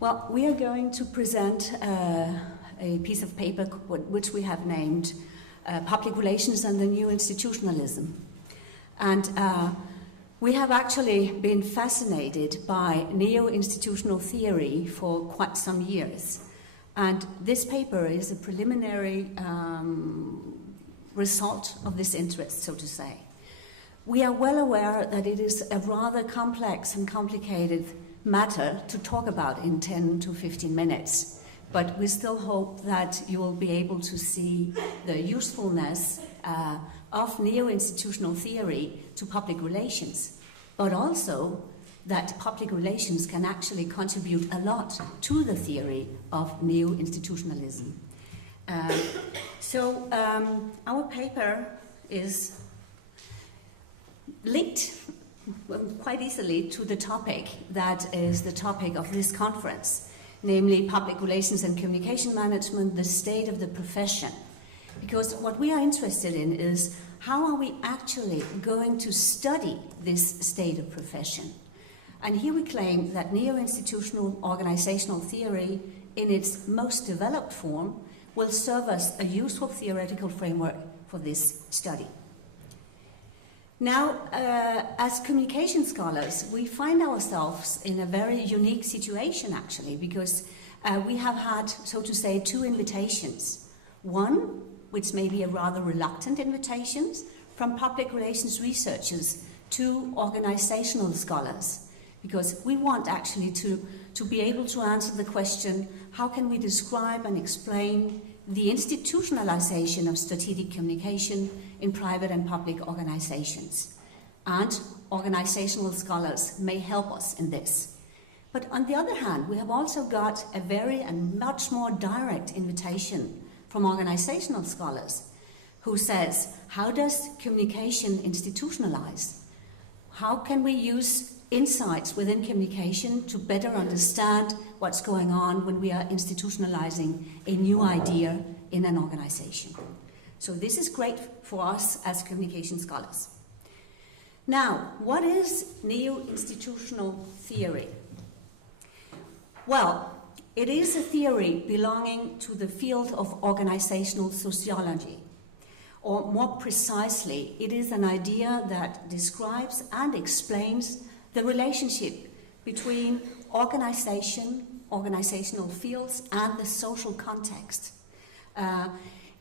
Well, we are going to present a piece of paper which we have named Public Relations and the New Institutionalism. And we have actually been fascinated by neo-institutional theory for quite some years. And this paper is a preliminary result of this interest, so to say. We are well aware that it is a rather complex and complicated matter to talk about in 10 to 15 minutes, but we still hope that you will be able to see the usefulness of neo-institutional theory to public relations, but also that public relations can actually contribute a lot to the theory of neo-institutionalism. Our paper is linked quite easily to the topic that is the topic of this conference, namely public relations and communication management, the state of the profession. Because what we are interested in is how are we actually going to study this state of profession? And here we claim that neo-institutional organizational theory in its most developed form will serve as a useful theoretical framework for this study. Now, as communication scholars, we find ourselves in a very unique situation, actually, because we have had, so to say, two invitations. One, which may be a rather reluctant invitation, from public relations researchers to organizational scholars, because we want actually to be able to answer the question, how can we describe and explain the institutionalization of strategic communication in private and public organizations? And organizational scholars may help us in this. But on the other hand, we have also got a very and much more direct invitation from organizational scholars who says, how does communication institutionalize? How can we use insights within communication to better understand what's going on when we are institutionalizing a new idea in an organization? So this is great for us as communication scholars. Now, what is neo-institutional theory? Well, it is a theory belonging to the field of organizational sociology. Or more precisely, it is an idea that describes and explains the relationship between organization, organizational fields, and the social context.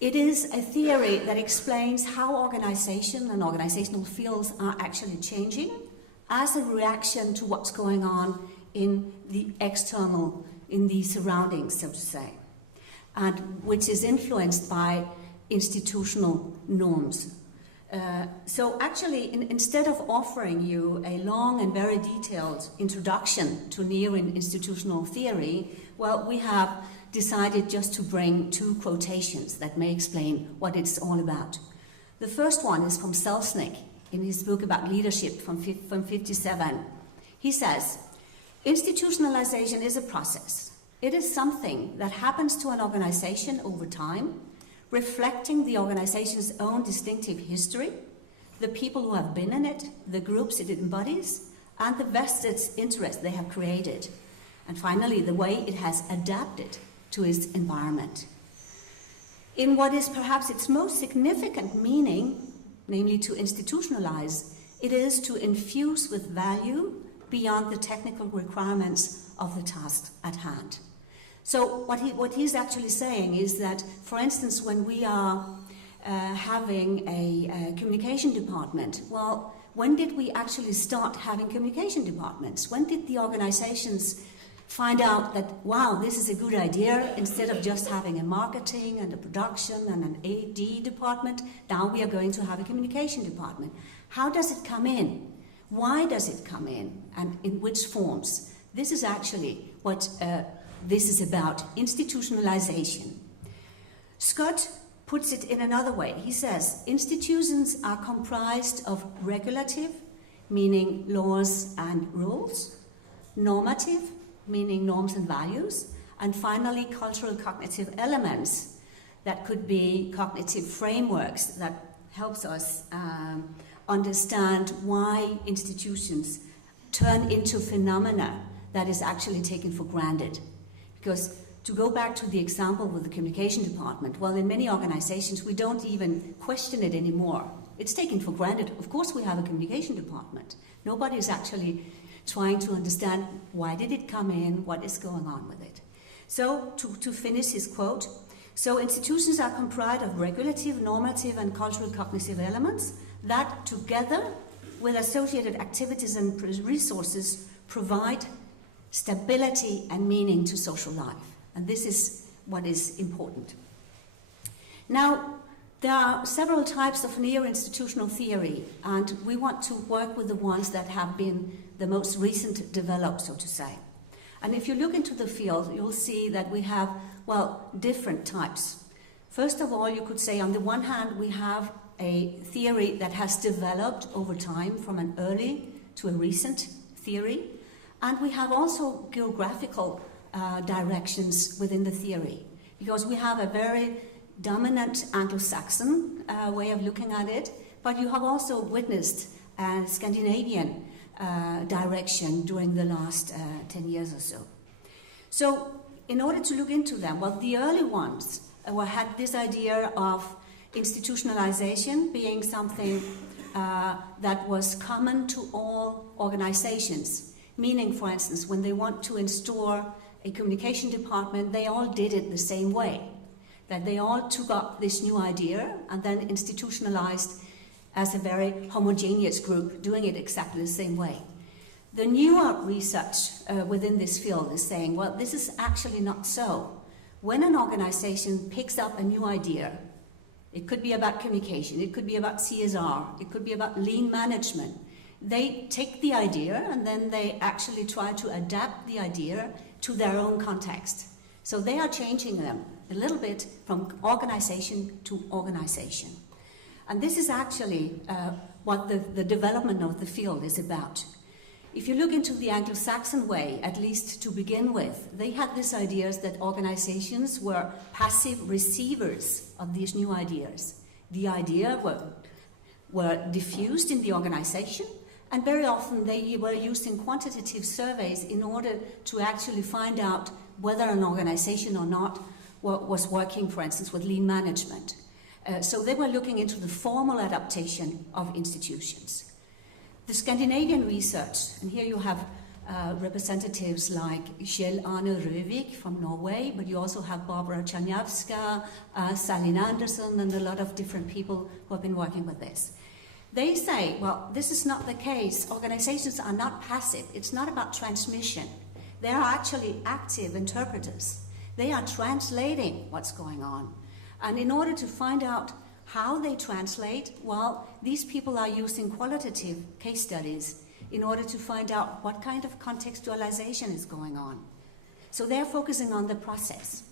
It is a theory that explains how organization and organizational fields are actually changing as a reaction to what's going on in the external, in the surroundings, so to say, and which is influenced by institutional norms. So actually, instead of offering you a long and very detailed introduction to neo-institutional theory, well, we have decided just to bring two quotations that may explain what it's all about. The first one is from Selznick in his book about leadership from 57. He says, institutionalization is a process. It is something that happens to an organization over time, reflecting the organization's own distinctive history, the people who have been in it, the groups it embodies, and the vested interest they have created. And finally, the way it has adapted to its environment. In what is perhaps its most significant meaning, namely to institutionalize, it is to infuse with value beyond the technical requirements of the task at hand. So what he's actually saying is that, for instance, when we are having a communication department, well, when did we actually start having communication departments? When did the organizations find out that, wow, this is a good idea, instead of just having a marketing and a production and an AD department, now we are going to have a communication department. How does it come in? Why does it come in? And in which forms? This is actually what this is about, institutionalization. Scott puts it in another way. He says, institutions are comprised of regulative, meaning laws and rules, normative, meaning norms and values, and finally cultural cognitive elements that could be cognitive frameworks that helps us understand why institutions turn into phenomena that is actually taken for granted. Because to go back to the example with the communication department, well, in many organizations, we don't even question it anymore. It's taken for granted. Of course, we have a communication department. Nobody is actually trying to understand why did it come in, what is going on with it. So, to finish his quote, so institutions are comprised of regulative, normative, and cultural cognitive elements that, together with associated activities and resources, provide stability and meaning to social life. And this is what is important. Now, there are several types of neo-institutional theory, and we want to work with the ones that have been the most recent developed, so to say. And if you look into the field, you'll see that we have, well, different types. First of all, you could say on the one hand, we have a theory that has developed over time from an early to a recent theory. And we have also geographical directions within the theory, because we have a very dominant Anglo-Saxon way of looking at it, but you have also witnessed a Scandinavian direction during the last 10 years or so. So in order to look into them, well, the early ones had this idea of institutionalization being something that was common to all organizations. Meaning, for instance, when they want to install a communication department, they all did it the same way. That they all took up this new idea and then institutionalized as a very homogeneous group, doing it exactly the same way. The newer research within this field is saying, well, this is actually not so. When an organization picks up a new idea, it could be about communication, it could be about CSR, it could be about lean management. They take the idea and then they actually try to adapt the idea to their own context. So they are changing them a little bit from organization to organization. And this is actually what the development of the field is about. If you look into the Anglo-Saxon way, at least to begin with, they had these ideas that organizations were passive receivers of these new ideas. The idea were diffused in the organization, and very often they were using quantitative surveys in order to actually find out whether an organization or not was working, for instance, with lean management. So they were looking into the formal adaptation of institutions. The Scandinavian research, and here you have representatives like Kjell Arne Røvik from Norway, but you also have Barbara Czerniawska, Salin Anderson, and a lot of different people who have been working with this. They say, well, this is not the case. Organizations are not passive. It's not about transmission. They are actually active interpreters. They are translating what's going on. And in order to find out how they translate, well, these people are using qualitative case studies in order to find out what kind of contextualization is going on. So they're focusing on the process.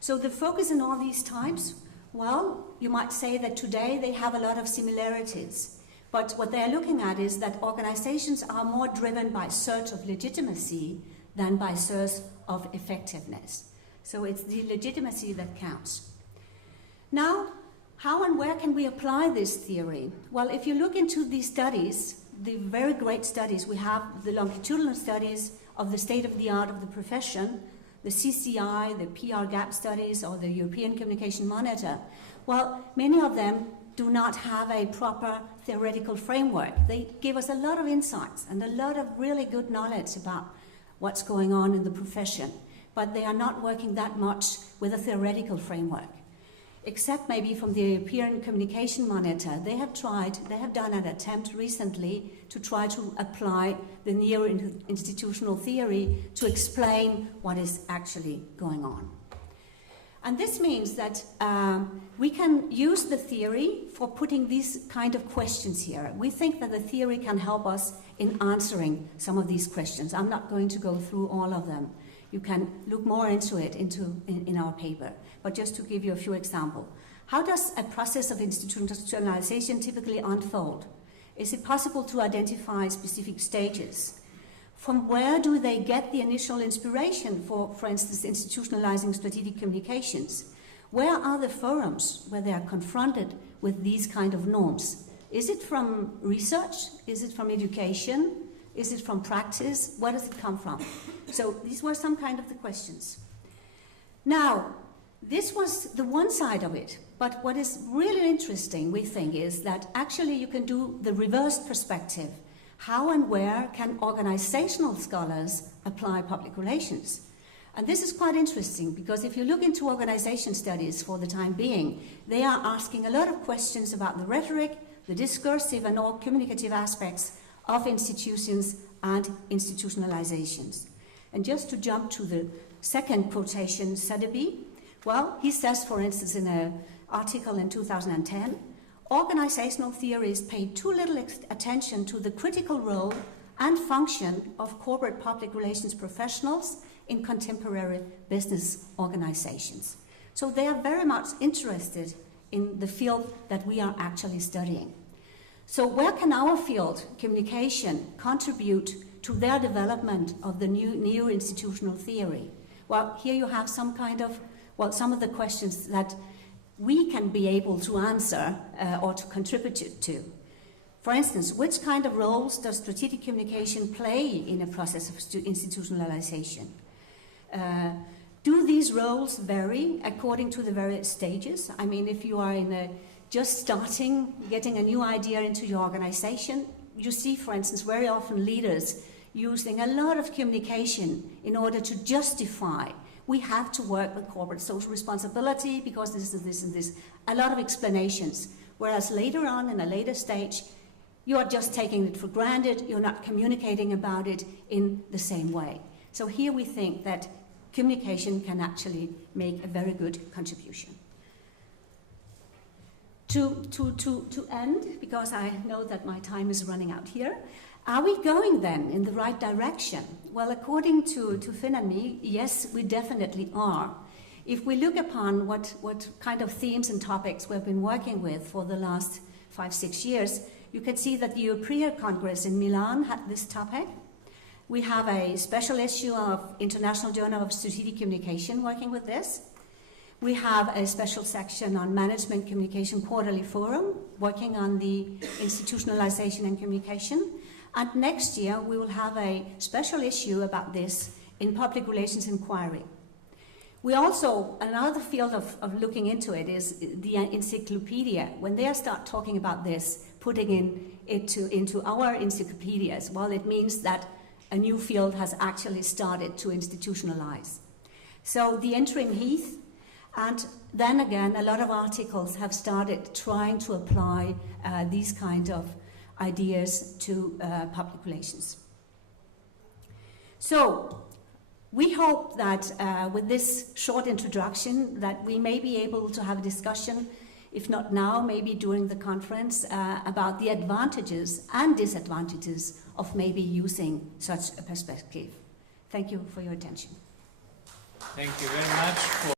So the focus in all these types, well, you might say that today they have a lot of similarities. But what they're looking at is that organizations are more driven by search of legitimacy than by search of effectiveness. So it's the legitimacy that counts. Now, how and where can we apply this theory? Well, if you look into these studies, the very great studies, we have the longitudinal studies of the state of the art of the profession, the CCI, the PR gap studies, or the European Communication Monitor. Well, many of them do not have a proper theoretical framework. They give us a lot of insights and a lot of really good knowledge about what's going on in the profession, but they are not working that much with a theoretical framework. Except maybe from the European Communication Monitor, they have done an attempt recently to try to apply the neo-institutional theory to explain what is actually going on. And this means that we can use the theory for putting these kind of questions here. We think that the theory can help us in answering some of these questions. I'm not going to go through all of them. You can look more into it in our paper. But just to give you a few examples. How does a process of institutionalization typically unfold? Is it possible to identify specific stages? From where do they get the initial inspiration for instance, institutionalizing strategic communications? Where are the forums where they are confronted with these kind of norms? Is it from research? Is it from education? Is it from practice? Where does it come from? So these were some kind of the questions. Now, this was the one side of it, but what is really interesting, we think, is that actually you can do the reverse perspective. How and where can organizational scholars apply public relations? And this is quite interesting, because if you look into organization studies for the time being, they are asking a lot of questions about the rhetoric, the discursive and all communicative aspects of institutions and institutionalizations. And just to jump to the second quotation, Sotheby, well, he says, for instance, in an article in 2010, organizational theories pay too little attention to the critical role and function of corporate public relations professionals in contemporary business organizations. So they are very much interested in the field that we are actually studying. So where can our field, communication, contribute to their development of the new institutional theory? Well, here you have some of the questions that we can be able to answer or to contribute to. For instance, which kind of roles does strategic communication play in a process of institutionalization? Do these roles vary according to the various stages? I mean, if you are just starting, getting a new idea into your organization, you see, for instance, very often leaders using a lot of communication in order to justify. We have to work with corporate social responsibility because this and this and this. A lot of explanations. Whereas later on, in a later stage, you are just taking it for granted. You're not communicating about it in the same way. So here we think that communication can actually make a very good contribution. To end, because I know that my time is running out here, are we going then in the right direction? Well, according to Finn and me, yes, we definitely are. If we look upon what kind of themes and topics we've been working with for the last 5-6 years, you can see that the European Congress in Milan had this topic. We have a special issue of International Journal of Strategic Communication working with this. We have a special section on Management Communication Quarterly Forum working on the institutionalization and communication. And next year we will have a special issue about this in Public Relations Inquiry. We also, another field of looking into it is the encyclopedia. When they start talking about this, putting it into our encyclopedias, well, it means that a new field has actually started to institutionalize. So the entering heath, and then again, a lot of articles have started trying to apply these kind of ideas to public relations. So we hope that with this short introduction that we may be able to have a discussion, if not now, maybe during the conference, about the advantages and disadvantages of maybe using such a perspective. Thank you for your attention. Thank you very much.